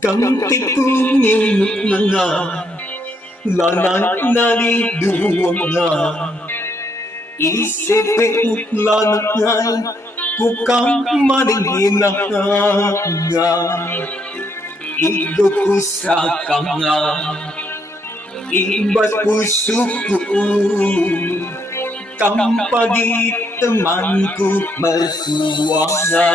Kang tipungin na nga, lanan naliduwag nga. Isipin lanan nga'y kukang maningin na nga. Igo ko sa kanga, iba't puso ko. Kang pagitaman ko masuwanga.